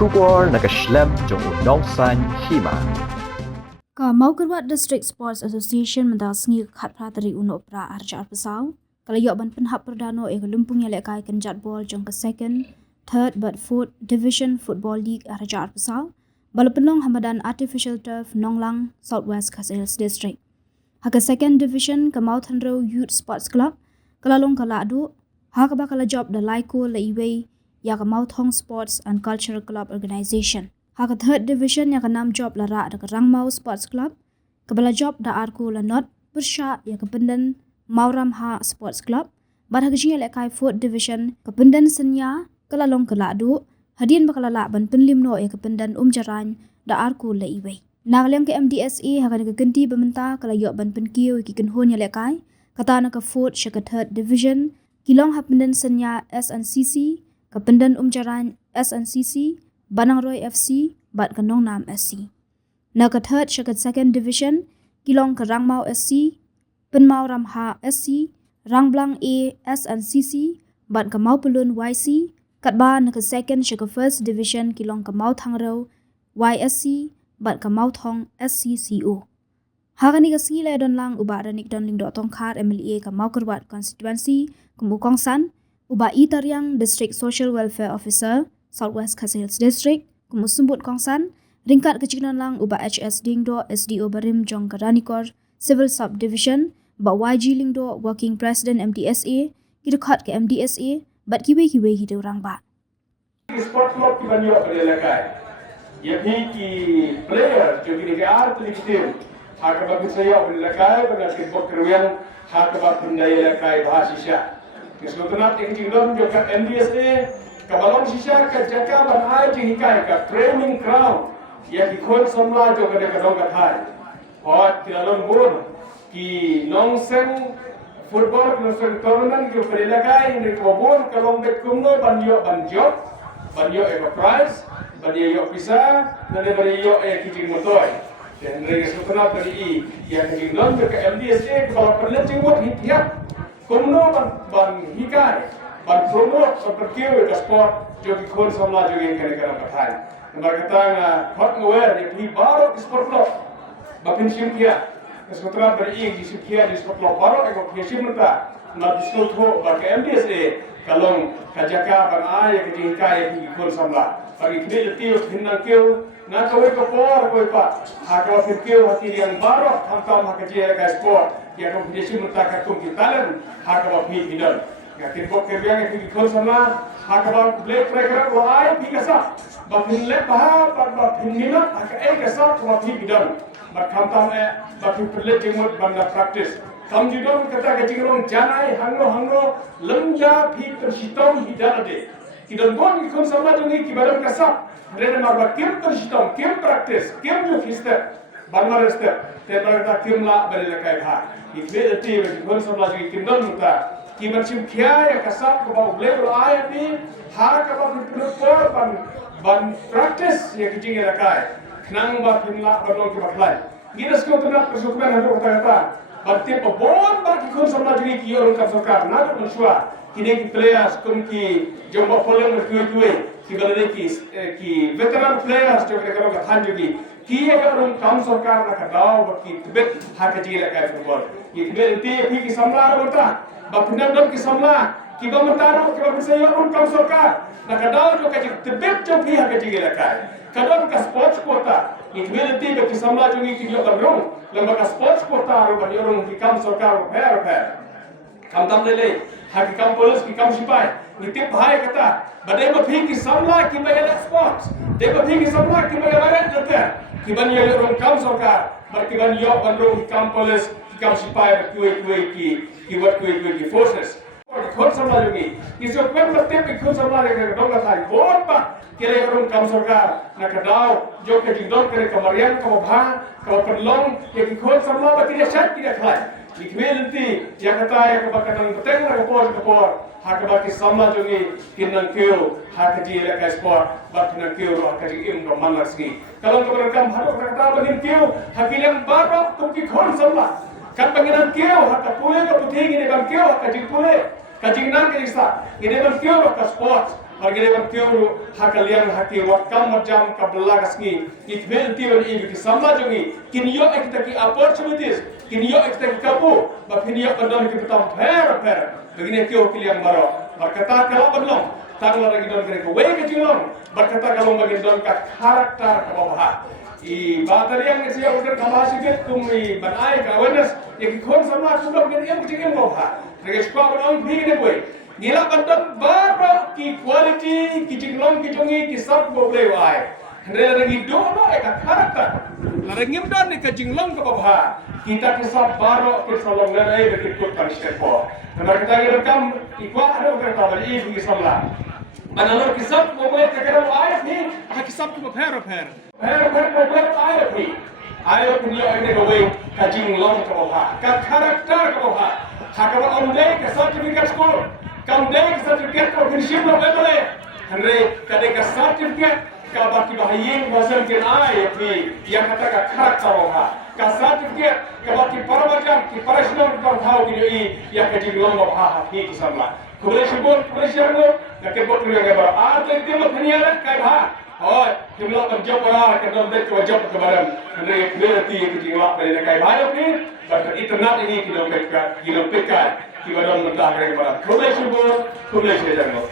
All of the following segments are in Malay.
Shubor nakaslem jong unong san Hima. Ka Mawthanrew District Sports Association mendasngi khat prateri uno pra arja pesau. Kalau ban penhap perdana lumpung yang lekai kenjat bol jong ke second, third but fourth division football league arja pesau. Bala penong hamadan artificial turf Nonglang Southwest Khasils District. Haka second division ke Mawthanrew Youth Sports Club kelalong ke Lahduh. Haka bakal job da laiko la iway ya ke Mawthanrew Sports and Cultural Club Organisation. Haka third division ya ke nam job la ra da ke Rangmaw Sports Club. Kebala job da arko la not bersya ya ke Pyndensynïa Sports Club. Bar haka jingya lekai fourth division ke Pyndensynïa kelalong ke Lahduh. Hadian bakalala ban penlimno ya ke Pynden jaran da arko la iway. Nagliang ke MDSA haka ke genti bementa kala yok ban penkiu ki kenhon ya lekai. Kata na ke fourth ya ke third division kilong ha Pyndensynïa SNCC ke Pynden jaran SNCC Banang Roy FC bat ke Nong Nam SC. Na ke third ya ke second division kilong ke Rangmaw SC Penmau Ramha SC Rangblang A SNCC bat ke Mawpelun YC. Katba na ke second ya ke first division kilong ke Mawthanrew YSC bat ke Mawthanrew SCCO. Hari ni ke sila don lang uba ranik don ling dot tongkar MLA ke Mawthanrew constituency ke Mukongsan uba Itariang District Social Welfare Officer Southwest Khasils District ke Musumbut Kongsan ringkat kecikinan lang uba HS Dingdo SDO Barim Jong ke Ranikor Civil Subdivision ba YG Lingdo Working President MDSA kidekat ke MDSA bat kiwe hidup orang ba. Sport club की बनियो अपने लगाए ये भी की player जो कि निके आर्ट लिखते हैं हाके बाकी सही अपने लगाए बना के बकरियां हाके बाकी नए लगाए भाषिशा इसको तो ना एक चीज़ जो का MDSA कबालों शिशा का जगह बनाए जिहिका का training ground ये की खोल समला जो करे करों का था और तिलालों बोल कि नॉन्सेंस football national tournament ke perlagai ni ko bon kalong bet kumno banyo eko prize banyo pisa dan banyo kijing motoy dan rega sutana bari ya kijing don ke MDSA kalau perlu jenggot hitiap kumno ban hikai ban promote seperti ke sport jo ki khon samla jo ke kare pathai nomor kata na hot nowhere ni baru sport club bapin simkia Sementara beri di sekian di sekolah baru ekor kesi mereka nak diskut bagi MDSA kalau kajaka bang ayah kejengka yang ikut samla bagi kini letih hinang kau nak kau ekor kau pak hakau fikir hati yang baru hantam hakajia ke sport yang kau kesi mereka kau kita hakau fikir hidup yakin kau kerja yang ikut samla hakau black tracker kau ayah fikasa bagi lep bah bagi minat hakai kesat kau fikir hidup berkantam bagi perlu jemut benda praktis. Kamu juga kata kecilong janai hangro lemja pi tersitong hidan ade. Kita pun ikut sama dengan kibaran kasap. Mereka marba kim tersitong, kim praktis, kim jo fister, banmar step. Tapi kita kim lah berlekai bah. Itu itu ikut sama dengan kim don muta. Kibar sim kia ya kasap kebau level ayat ni har kebau perlu ban praktis ya kecil lekai. Nang ba kimla badong kibaklai. Gina sekau tenang persukuran ada kata-kata. Berarti pebon bagi kon sama juga ki orang kapsokar. Nak mensua kini ki players kon ki jomba poleng berkuai-kuai. Ki balade ki veteran players jo kira kata juga. Ki orang kapsokar nak daw bagi tibet hak jila kai football. Ki tibet ki samla berta. Bapinam dom ki samla ki bamentaro ki bisa orang kapsokar. Nak daw jo kai tibet jo ki hak jila kai. Kadang ke sports kota, itu tiba di samla jungi kita berung, lembaga sports kota rupanya orang di kam sorkar repair, kam tamdele, haki kam polis ki kam sipai, itu bahaya kata, badai berpikir ki samla kita ada sports, dia berpikir samla kita ada leter, kita ni orang kam sorkar, berkiban yok bandung ki kam polis, ki kam sipai berkuai ki buat kuai forces. Ikut sama lagi. Isu pun tetap ikut sama lagi. Dong latai. Bon pak. Kira orang kam sorkar. Nak kedau. Jo kejidor kira kemarian kau bah. Kau perlong. Yang ikut sama lagi tidak syak tidak kelai. Ikhwil nanti. Yang kata yang kebakatan peteng nak kepor. Hak baki sama jungi kinang kau. Hak kejil lekai sport. Bak kinang kau roh kejil im roman lagi. Kalau kau berekam hadap kata begin kau. Hakil yang baru kuki kon sama. Kan penginan kau. Hak kapule kau putih ini bang kau. Hak kejil pule. Kajing nan ke isa, ini berkiau ke sport, Pagire bertiuru hakalian haki wakam macam kabla kasni ikbel tiur ini kisama jungi kinyo ekta ki opportunities kinyo ekta ki kabu bakinyo kadon ki betam per begini tiur kilian baro berkata kalau belum tangla lagi don kene ko wei kecilong berkata kalau bagi don ka karakter kabah I bateri yang saya udah kamasiket kumi banai ka awareness ikon sama sudah begini yang kecil kabah regis ko on begini boy Nila bantam baru ki quality ki jinglong ki jongi ki sab go play wai. Hre rangi do no eka karakter. La rangim don ni ka jinglong ka babha. Kita ki sab baru ki salong na ai ki kut kan step po. Namar kita ki rekam ikwa ado ka ta bali ki samla. Manalo ki sab go play ka kara wai ni ka ki sab ki per. Per go play ai ni. Ayo kunyo ai go wai ka jinglong ka babha. Ka karakter ka babha. Hakaba on day ka certificate score. Kam dek certificate ko kinship lo bebele hanre kade ka certificate ka baki bahayeng wasam ken ai fi yang kata ka karakter ha ka certificate ka baki paramajam ki parashnon ka thau ki i ya ka jinglong ha hi ki samla kubreshibon na ke bot ni ga ba a te te lo phaniya kai bha hoy timlo kam job bara ka dom dek ko job ka baram hanre klerati ki jinglong ka kai bha yo ki but itna ini ki dom ka ki lo pekai ki badon mentah kare bara kumle jango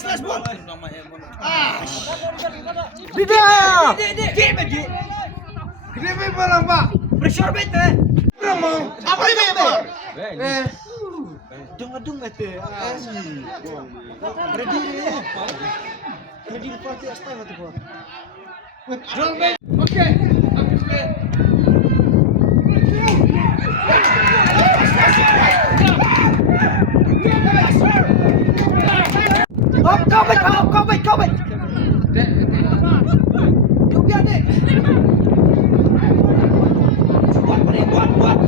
Nice ball. Gede bola, Pak. Pressure bet eh. Apa ini, Pak? Dung ete. Ready party astana tu, Pak. Dung bet. Okay. Kau baik. Kau biar deh. Buat.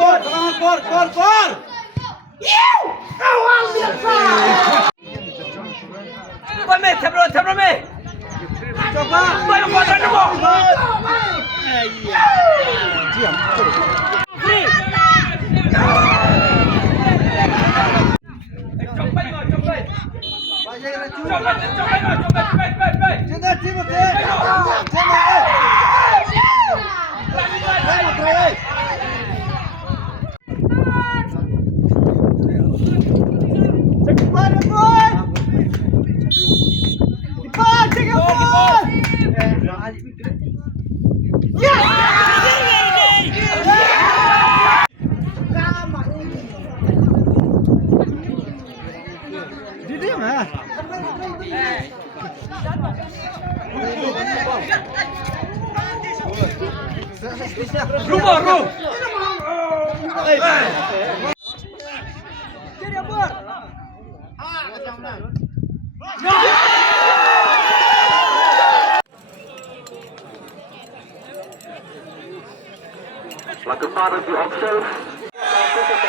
Kor. Kawal biasa. Tebro me. Coba. Bayo kuadran mo. Diam. Free. Like a part of the officials.